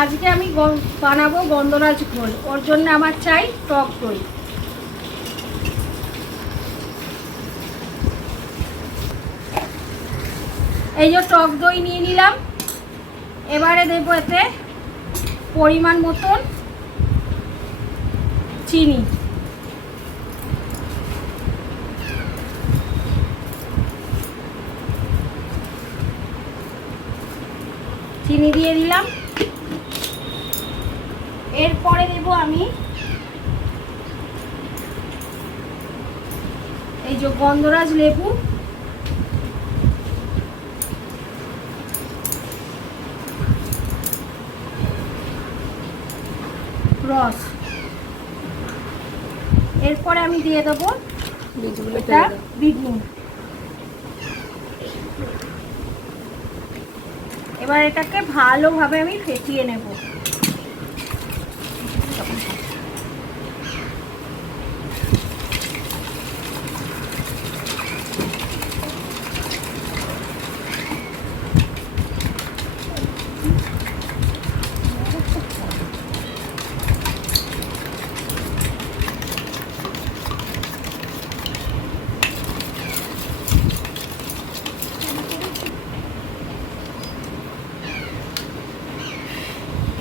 আজকে আমি বানাবো গন্ধরাজ ঘোল। ওর জন্য আমার চাই টক দই। এই যে টক দই নিয়ে নিলাম। এবারে দেবো এতে পরিমাণ মতন চিনি। চিনি দিয়ে দিলাম। এরপরে দেব আমি এই যে গন্ধরাজ লেবু, রস। এরপরে আমি দিয়ে দেবো এটা বিট নুন। এবার এটাকে ভালোভাবে আমি ফেটিয়ে নেব।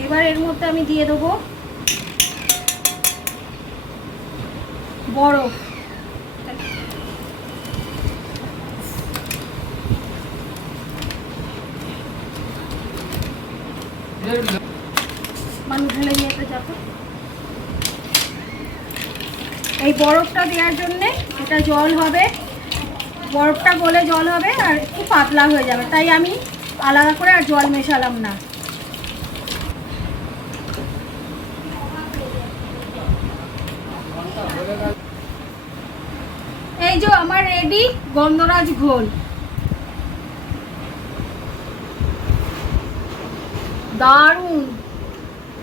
এবার এর মধ্যে আমি দিয়ে দেবো বরফ। ঢেলে নিয়ে যাবো। এই বরফটা দেওয়ার জন্যে এটা জল হবে, বরফটা গলে জল হবে আর একটু পাতলা হয়ে যাবে, তাই আমি আলাদা করে আর জল মেশালাম না। এই যে আমার রেডি গন্ধরাজ ঘোল। দারুণ,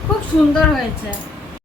খুব সুন্দর হয়েছে।